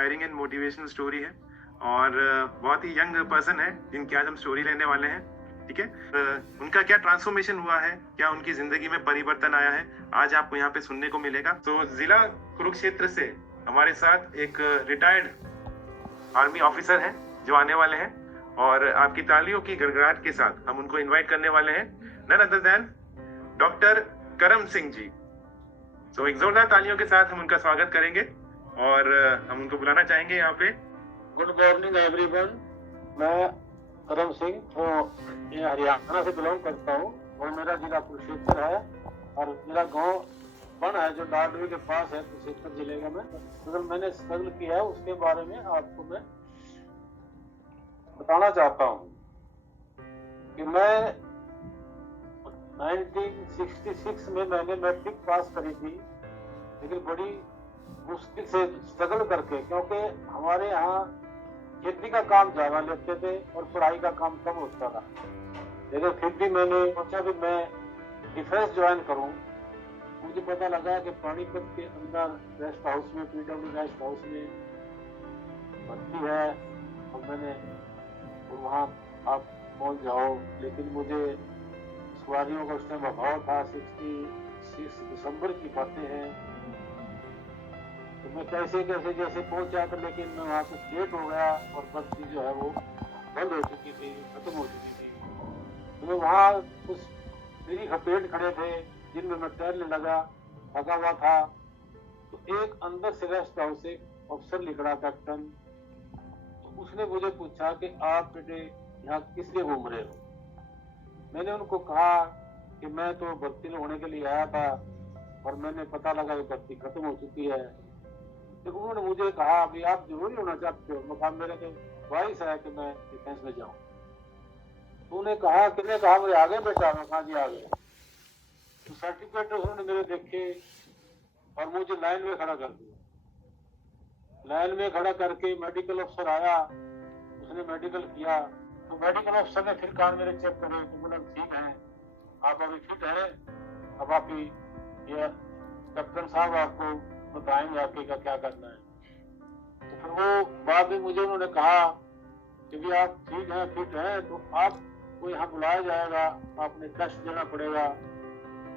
Inspiring and motivational story है और बहुत ही यंग पर्सन है जिनकी आज हम स्टोरी लेने वाले हैं। ठीक है, उनका क्या ट्रांसफॉर्मेशन हुआ है, क्या उनकी जिंदगी में परिवर्तन आया है, आज आपको यहाँ पे सुनने को मिलेगा। तो जिला कुरुक्षेत्र से हमारे साथ एक रिटायर्ड आर्मी ऑफिसर हैं जो आने वाले हैं और आपकी तालियों की गड़गड़ाहट के साथ हम उनको इनवाइट करने वाले हैं, नन अदर देन डॉक्टर करम सिंह जी। तो एक जोरदार तालियों के साथ हम उनका स्वागत करेंगे और हम उनको बुलाना चाहेंगे यहाँ पे। Good morning everyone. मैं करम सिंह तो ये हरियाणा से बिलोंग करता हूँ और मेरा जिला कुरुक्षेत्र है और मेरा गांव बन है जो डाडवी के पास है, कुरुक्षेत्र जिले का। मैं अगर मैंने स्ट्रगल किया है उसके बारे में आपको मैं बताना चाहता हूँ कि मैं 1966 में मैंने मैट्रिक पास करी थी, लेकिन बड़ी मुश्किल से स्ट्रगल करके, क्योंकि हमारे यहाँ खेती का काम ज्यादा लेते थे और पढ़ाई का काम कम होता था। लेकिन फिर भी मैंने सोचा कि मैं डिफेंस ज्वाइन करूं। मुझे पता लगा कि पानीपत के अंदर रेस्ट हाउस में, पीडब्ल्यू रेस्ट हाउस में भर्ती है और मैंने वहाँ आप पहुँच जाओ। लेकिन मुझे सवारियों का उस टाइम अभाव था, 66 दिसंबर की बातें हैं। तो मैं कैसे जैसे पहुंचा था, लेकिन मैं वहाँ से लेट हो गया और भर्ती जो है वो बंद हो चुकी थी, खत्म हो चुकी थी। तो मैं वहाँ कुछ मेरी खपेट खड़े थे जिनमें मैं तैरने लगा, थका हुआ था। तो एक अंदर से रेस्ट हाउस से अफसर निकला, कैप्टन। तो उसने मुझे पूछा कि आप बेटे यहाँ किस लिए घूम रहे हो। मैंने उनको कहा कि मैं तो भर्ती होने के लिए आया था और मैंने पता लगा कि भर्ती खत्म हो चुकी है। तो उन्होंने मुझे कहा अभी आप जरूरी होना चाहते हो। मैं कहा मेरे तो ख्वाहिश है कि मैं डिफेंस में जाऊं। तो उन्हें कहा किसने कहा मुझे आगे बेटा। मैं कहा जी आगे। तो सर्टिफिकेट उन्होंने मेरे देखे और मुझे लाइन में खड़ा कर दिया। लाइन में खड़ा करके मेडिकल अफसर आया, उसने मेडिकल किया। तो मेडिकल अफसर ने फिर कहा मेरे चेक करे तो बोला ठीक है, आप अभी फिट है, अब आप ये कैप्टन साहब आपको बताएंगे आपके का क्या करना है। तो फिर वो बाद में मुझे उन्होंने कहा कि भी आप ठीक है, फिट है, तो आपको यहाँ बुलाया जाएगा, आपने टेस्ट देना पड़ेगा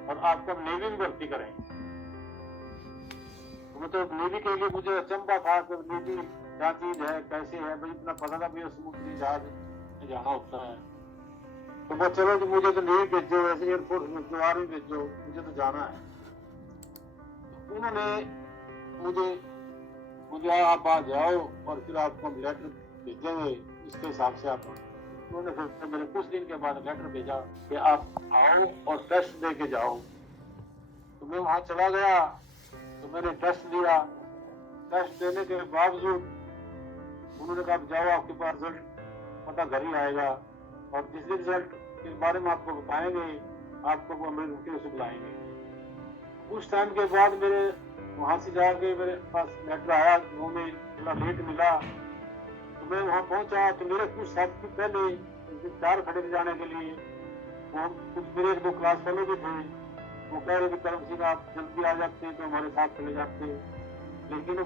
और आपको नेवी में भर्ती करेंगे। तो मतलब नेवी के लिए मुझे अचंभा था कि नेवी क्या चीज है, कैसे है, भाई इतना पता था भी समुद्री जहाज में जाना होता है। तो वो चलो कि मुझे तो नेवी भेजो, वैसे एयरफोर्स में जवार में भेजो, मुझे तो जाना है। तो उन्होंने मुझे आप आ जाओ और फिर आपको हम लेटर भेजेंगे, इसके हिसाब से आप। उन्होंने फिर मेरे कुछ दिन के बाद लेटर भेजा कि आप आओ और टेस्ट दे के जाओ। तो मैं वहाँ चला गया, तो मैंने टेस्ट दिया। टेस्ट देने के बावजूद उन्होंने कहा जाओ, आपके पास रिजल्ट पता घर ही आएगा और जिस रिजल्ट के बारे में आपको बताएंगे आपको वो अमेरिका से बुलाएंगे। कुछ टाइम के बाद मेरे वहां से जाके मेरे पास लेटर आया, वो में थोड़ा लेट मिला। तो मैं वहां पहुंचा तो मेरे कुछ साथी पहले इंतजार खड़े थे जाने के लिए। वो कुछ मेरे 1-2 क्लास फेलो भी थे, वो कह रहे थे करम सिंह आप जल्दी आ जाते तो हमारे साथ चले जाते। लेकिन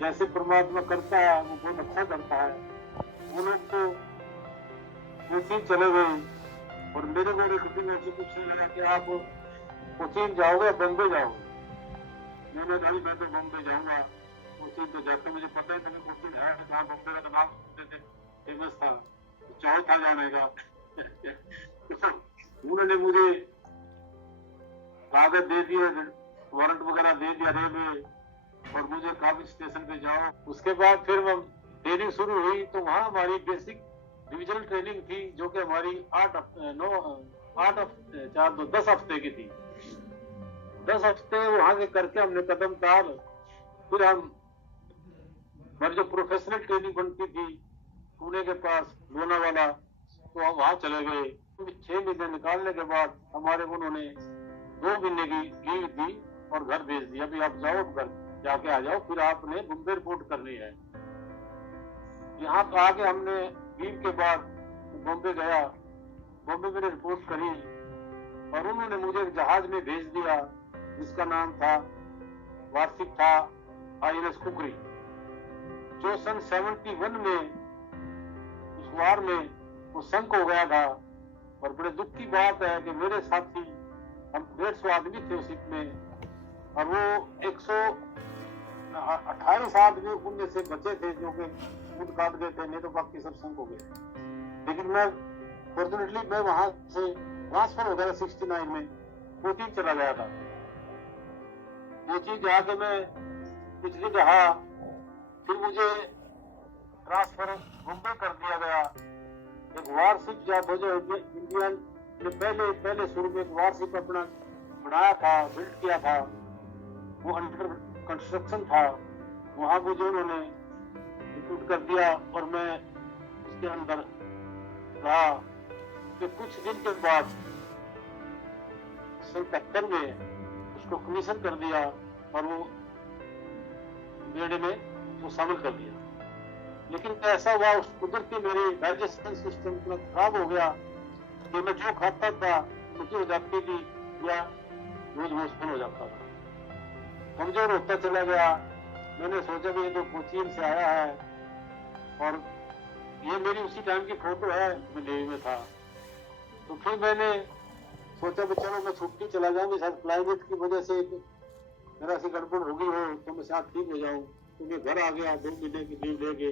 जैसे परमात्मा करता है वो बहुत अच्छा करता है। वो लोग तो कोचिंग चले गए और मेरे को एक दिन ऐसे पूछने लगा कि आप कोचिंग जाओगे, बॉम्बे जाओगे। मैंने कहा मैं तो बॉम्बे जाऊंगा, कोचिंग तो जाते मुझे पता ही था कि कोचिंग है कहाँ, बॉम्बे का तो नाम सुनते थे, फेमस था, चाव था जाने का। उन्होंने मुझे कागज दे दिए, वारंट वगैरह दे दिया रेलवे, और मुझे काबुल स्टेशन पे जाओ। उसके बाद फिर ट्रेनिंग शुरू हुई। तो वहाँ हमारी बेसिक डिविजनल ट्रेनिंग थी जो कि हमारी 10 हफ्ते की थी। 10 हफ्ते वहां से करके हमने कदम ताल, फिर हम हमारी जो प्रोफेशनल ट्रेनिंग बनती थी पुणे के पास लोनावाला, तो हम वहां चले गए। 6 महीने निकालने के बाद हमारे उन्होंने 2 महीने की लीव दी और घर भेज दिया, अभी आप जाओ, घर जाके आ जाओ, फिर आपने बॉम्बे रिपोर्ट करनी है। यहाँ आके हमने लीव के बाद बॉम्बे गया, बॉम्बे में रिपोर्ट करी और उन्होंने मुझे एक जहाज में भेज दिया जिसका नाम था, वार्षिक था INS कुकरी। जो सन 71 में उस वार में वो संक हो गया था। और बड़े दुख की बात है कि मेरे साथी, हम 150 आदमी थे उस शिप में, और वो 128 आदमी उनमें से बचे थे जो कि कूद काट गए थे, नहीं तो बाकी सब संक हो गए। लेकिन मैं फॉर्चुनेटली मैं वहां से ट्रांसफर हो गया 69 में, कोचीन चला गया था। कोचीन जाके मैं पिछली रहा, फिर मुझे ट्रांसफर मुंबई कर दिया गया। एक वारशिप जब जो इंडिया ने पहले शुरू में एक वारशिप अपना बनाया था, बिल्ड किया था, वो अंडर कंस्ट्रक्शन था, वहां मुझे उन्होंने रिक्रूट कर दिया और मैं उसके अंदर रहा। फिर कुछ दिन के बाद 1973 में उसको कमीशन कर दिया और वो बेड़े में वो शामिल कर दिया। लेकिन ऐसा हुआ उस कुदरती मेरी डाइजेशन सिस्टम इतना खराब हो गया कि मैं जो खाता था मुझे हो जाती थी या रोज मोशन हो जाता था, कमजोर होता चला गया। मैंने सोचा कि ये तो कोचीन से आया है, और ये मेरी उसी टाइम की फोटो है, मैं नेवी में था। तो फिर मैंने सोचा कि चलो मैं छुट्टी चला जाऊंगी, शायद क्लाइमेट की वजह से मेरा सी गड़बड़ होगी हो तो मैं शायद ठीक हो जाऊं। तो मैं घर आ गया 2 महीने की लीव लेके।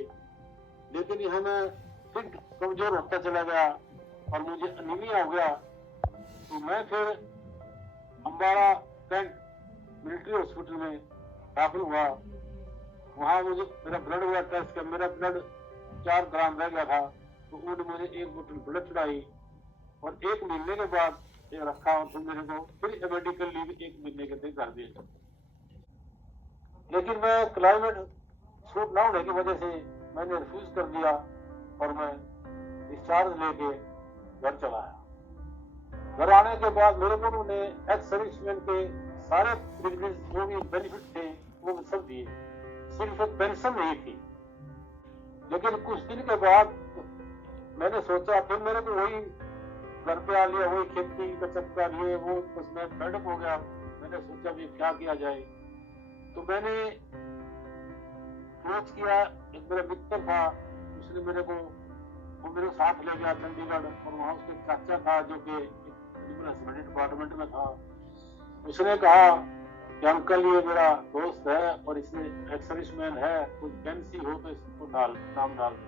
लेकिन यहाँ मैं फिर कमजोर होता चला गया और मुझे अनीमिया हो गया। तो मैं फिर अम्बाड़ा कैंट मिलिट्री हॉस्पिटल में दाखिल हुआ। वहां मुझे मेरा ब्लड हुआ टेस्ट किया, मेरा ब्लड 4 ग्राम रह गया था। तो उन्होंने मुझे 1 बोतल ब्लड चढ़ाई और 1 महीने के बाद ये रखा, और फिर मेरे को फिर मेडिकल लीव 1 महीने के कर दिए। लेकिन मैं क्लाइमेट सूट ना होने की वजह से मैंने रिफ्यूज कर दिया और मैं डिस्चार्ज लेके घर चला आया। घर आने के बाद मेरे को उन्होंने एक्स सर्विसमैन के सारे प्रिविलेज जो भी बेनिफिट थे वो सब दिए, सिर्फ एक पेंशन नहीं थी। लेकिन कुछ दिन के बाद मैंने सोचा, फिर मेरे को वही घर पे आ लिया, वही खेती का चक्कर, ये वो, बस मैं फेडअप हो गया। मैंने सोचा भी क्या किया जाए। तो मैंने सोच किया, एक मेरा मित्र था, उसने मेरे को वो मेरे साथ ले गया चंडीगढ़, और वहां उसके चाचा था जो कि डिपार्टमेंट में था। उसने कहा कि अंकल ये मेरा दोस्त है और इसमें एक्स सर्विसमैन है, कोई वैकेंसी हो तो इसको नाम डाल दो।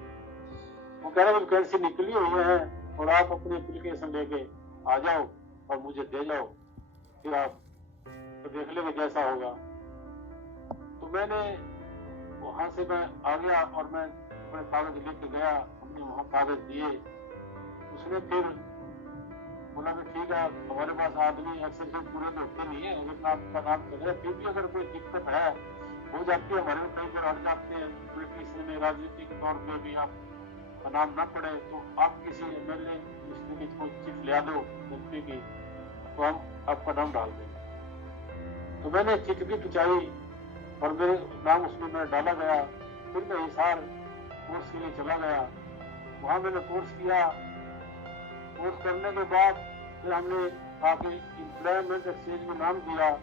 वो कह रहे वैकेंसी निकली हुई है और आप अपनी एप्लीकेशन लेके आ जाओ और मुझे दे जाओ, फिर आप तो देख लेंगे जैसा होगा। तो मैंने वहां से मैं आ गया और मैं अपने कागज लेके गया, हमने वहां कागज दिए। उसने फिर बोला कि ठीक है, हमारे पास आदमी अक्सर से पूरे होते नहीं है, अगर आपका काम कर रहे हैं, फिर भी अगर कोई दिक्कत है हो जाती है, हमारे कई बार हट जाते हैं पॉलिटिशियन में, राजनीतिक तौर पे भी आपका नाम न पड़े, तो आप किसी MLA को चिट्ठी ले दो एमपी की, तो हम आपका नाम डाल देंगे। तो मैंने चिट्ठी पिछाई और मेरे नाम उसमें मैं डाला गया। फिर मैं हिसार कोर्स के लिए चला गया, वहां मैंने कोर्स किया। कोर्स करने के बाद फिर हमने काफी एम्प्लॉयमेंट एक्सचेंज में नाम दिया, तो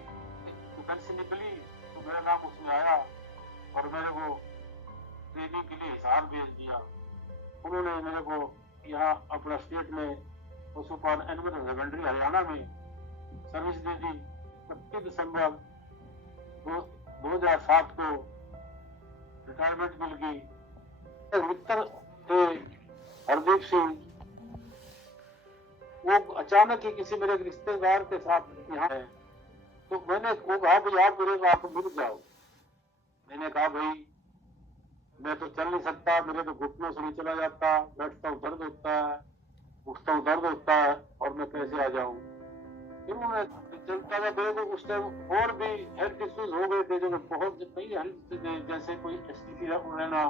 वैकेंसी निकली तो मेरा नाम उसमें आया और मेरे को ट्रेनिंग के लिए हिसार भेज दिया। उन्होंने मेरे को यहाँ अपना स्टेट में पशुपालन एनिमल हस्बेंड्री हरियाणा में सर्विस दे दी। 31 दिसंबर 2007 को रिटायरमेंट मिल गई। मित्र थे हरदीप सिंह, वो अचानक ही किसी मेरे रिश्तेदार के साथ यहाँ है, तो मैंने वो कहा भाई आप मेरे को आप मिल जाओ। मैंने कहा भाई मैं तो चल नहीं सकता, मेरे तो घुटनों से नहीं चला जाता, बैठता हूँ दर्द होता है, उठता हूँ दर्द होता है, और मैं कैसे आ जाऊँ। फिर मैं चलता था, मेरे को उस टाइम और भी हेल्थ इश्यूज हो गए थे जो बहुत कई हेल्थ, जैसे कोई एसिडिटी रहना,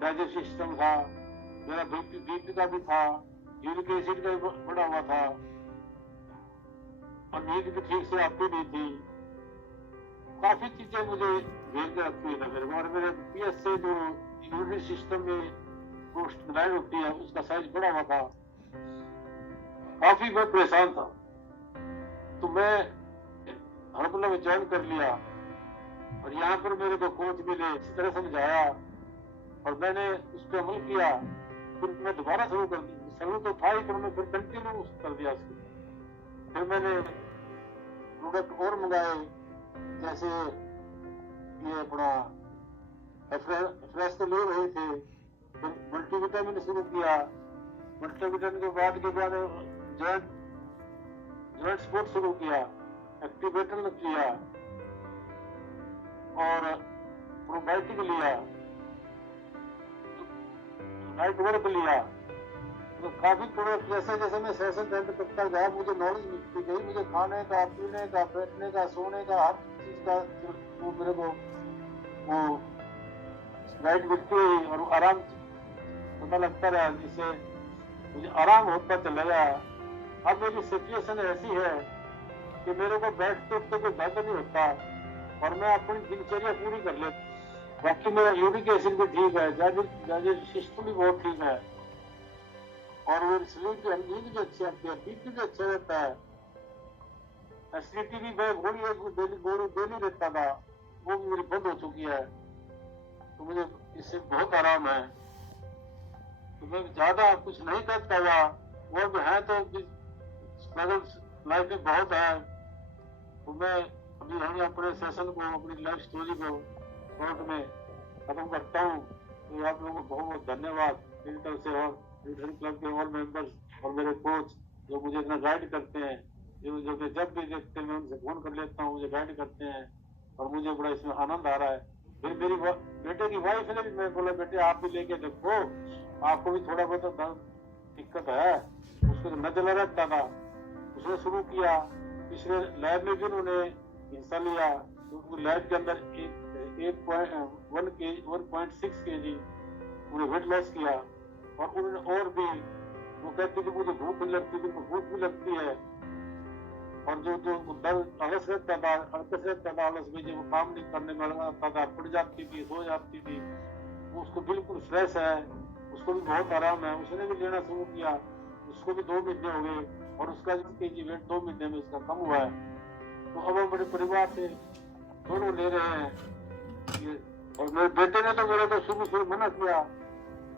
डाइजेस्टिव सिस्टम था, मेरा बीपी का भी था, यूरिक एसिड का भी बढ़ा हुआ था, और नींद भी ठीक से आती नहीं थी। काफी चीजें मुझे घेर के रखती है मेरे को। और मेरे पीएस से जो यूरिनरी सिस्टम में पोस्ट ग्लैंड होती है उसका साइज बढ़ा हुआ था, काफी मैं परेशान था। तो मैं हड़पला में ज्वाइन कर लिया, और यहाँ पर मेरे को कोच मिले, इस तरह समझाया और मैंने उस पर अमल किया। फिर मैं दोबारा शुरू कर दी, शुरू तो था ही, पर मैं फिर कंटिन्यू कर दिया उसको। फिर मैंने प्रोडक्ट और मंगाए, जैसे ये अपना फ्रेश तो ले रहे थे, फिर मल्टीविटामिन शुरू किया। मल्टीविटामिन के बाद जॉइंट स्पोर्ट शुरू किया, एक्टिवेटर किया और प्रोबायोटिक लिया, नाइट वर्क लिया। तो काफी प्रोडक्ट जैसे जैसे मैं सेशन अटेंड करता गया, मुझे नॉलेज मिलती गई, मुझे खाने का, पीने का, बैठने का, सोने का, हर चीज का वो मेरे को वो गाइड मिलती है और आराम पता लगता रहा, जिससे मुझे आराम होता चला गया। अब मेरी सिचुएशन ऐसी है कि मेरे को बैठते उठते कोई दर्द नहीं होता और मैं अपनी दिनचर्या पूरी कर लेता। बाकी मेरा यूरिक एसिड भी ठीक है, डाइजेस्टिव सिस्टम भी बहुत ठीक है और मेरी स्लीप नींद भी अच्छी आती है, बीपी भी अच्छा रहता है। एसिडिटी भी मैं गोली डेली रहता था, वो भी मेरी बंद हो चुकी है, तो मुझे इससे बहुत आराम है। तो मैं ज्यादा कुछ नहीं करता हुआ, वो भी है तो लाइफ में बहुत है। तो मैं अभी यही अपने सेशन को, अपनी लाइफ स्टोरी को शॉर्ट में खत्म करता हूँ। तो आप लोगों को बहुत बहुत धन्यवाद मेरी तरफ से, और न्यूट्रिशन क्लब के और मेंबर्स और मेरे कोच जो मुझे इतना गाइड करते हैं, जो जब भी देखते हैं मैं उनसे फोन कर लेता हूँ, मुझे गाइड करते हैं और मुझे बड़ा इसमें आनंद आ रहा है। फिर मेरी बेटे की वाइफ ने भी, मैं बोला बेटे आप भी लेके देखो, आपको भी थोड़ा बहुत दिक्कत है, उसको तो न चला रहता था, उसने शुरू किया। पिछले लैब में भी उन्होंने हिस्सा लिया, तो लैब के अंदर 1.6 kg उन्हें वेट लॉस किया। और उन्होंने और भी, वो कहती थी मुझे भूख भी लगती थी, भूख भी लगती है, और जो दर्द आलस रहता था, आलस में जो काम नहीं करने में लगता था, पड़ जाती थी, सो जाती थी, वो उसको बिल्कुल फ्रेश है, उसको भी बहुत आराम है। उसने भी लेना शुरू किया, उसको भी 2 महीने हो गए और उसका केजी वेट 2 महीने में उसका कम हुआ है। तो अब हम बड़े परिवार से दोनों ले रहे हैं। और मेरे बेटे ने तो मेरे को शुरू मना किया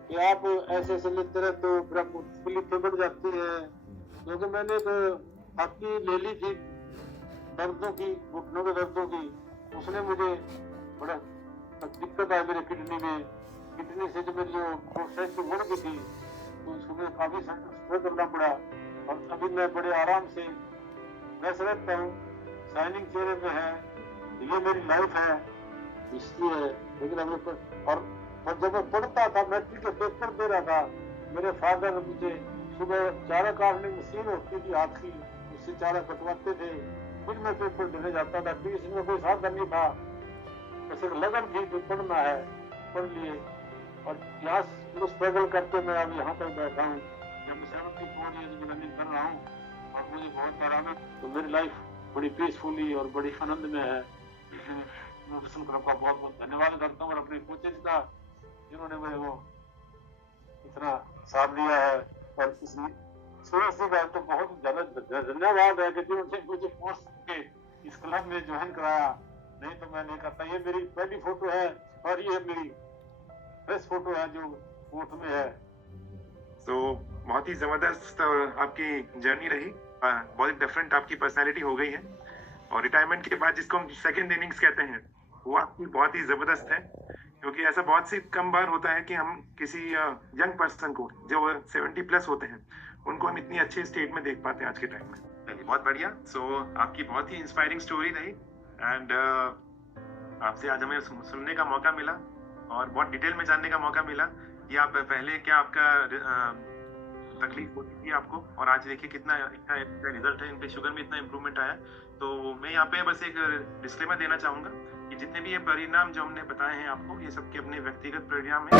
कि आप ऐसे लेते रहे तो फिर आपको तकलीफें बढ़ जाती है, क्योंकि मैंने तो आपकी ले ली थी दर्दों की, घुटनों के दर्दों की। उसने मुझे बड़ा दिक्कत आई मेरे किडनी में, किडनी से जो मेरी जो प्रोसेस की बढ़ गई थी, तो उसको मुझे काफी स्ट्रगल करना पड़ा। और अभी मैं बड़े आराम से बस रहता हूँ, शाइनिंग चेहरे पे है, ये मेरी लाइफ है, इसलिए। लेकिन और जब मैं पढ़ता था, मैट्रिक के पेपर दे रहा था, मेरे फादर मुझे सुबह चारा काटने की मशीन होती थी हाथ की, उससे चारा कटवाते थे, फिर मैं पेपर देने जाता था। फिर इसमें कोई साधन नहीं था, बस एक लगन थी कि पढ़ना है, पढ़ लिए। और यहाँ स्ट्रगल करते मैं अब यहाँ तक बैठा हूँ, जब मैं 74 ईयर्स में रनिंग कर रहा हूँ और मुझे बहुत आराम है। तो मेरी लाइफ बड़ी पीसफुली और बड़ी आनंद में है। मैं न्यूट्रिशन क्लब का बहुत बहुत धन्यवाद करता हूँ और अपने कोचेज का, जिन्होंने मेरे को इतना साथ दिया है। और इसमें सूरज का तो बहुत धन्यवाद है कि जिन्होंने मुझे फोर्स के इस क्लब में ज्वाइन कराया, नहीं तो मैं नहीं करता। ये मेरी पहली फोटो है और ये मेरी बेस्ट फोटो है जो कोर्ट में है। तो बहुत ही जबरदस्त आपकी जर्नी रही, बहुत डिफरेंट आपकी पर्सनैलिटी हो गई है, और रिटायरमेंट के बाद जिसको हम सेकंड इनिंग्स कहते हैं, वो आपकी बहुत ही जबरदस्त है। क्योंकि ऐसा बहुत सी कम बार होता है कि हम किसी यंग पर्सन को जो 70+ होते हैं, उनको हम इतनी अच्छे स्टेट में देख पाते हैं आज के टाइम में। बहुत बढ़िया। सो आपकी बहुत ही इंस्पायरिंग स्टोरी रही, एंड आपसे आज हमें सुनने का मौका मिला और बहुत डिटेल में जानने का मौका मिला कि आप पहले क्या आपका तकलीफ होती थी आपको, और आज देखिए कितना रिजल्ट है, इन पे शुगर में इतना इम्प्रूवमेंट आया। तो मैं यहाँ पे बस एक डिस्क्लेमर देना चाहूंगा कि जितने भी ये परिणाम जो हमने बताए हैं आपको, ये सबके अपने व्यक्तिगत परिणाम हैं।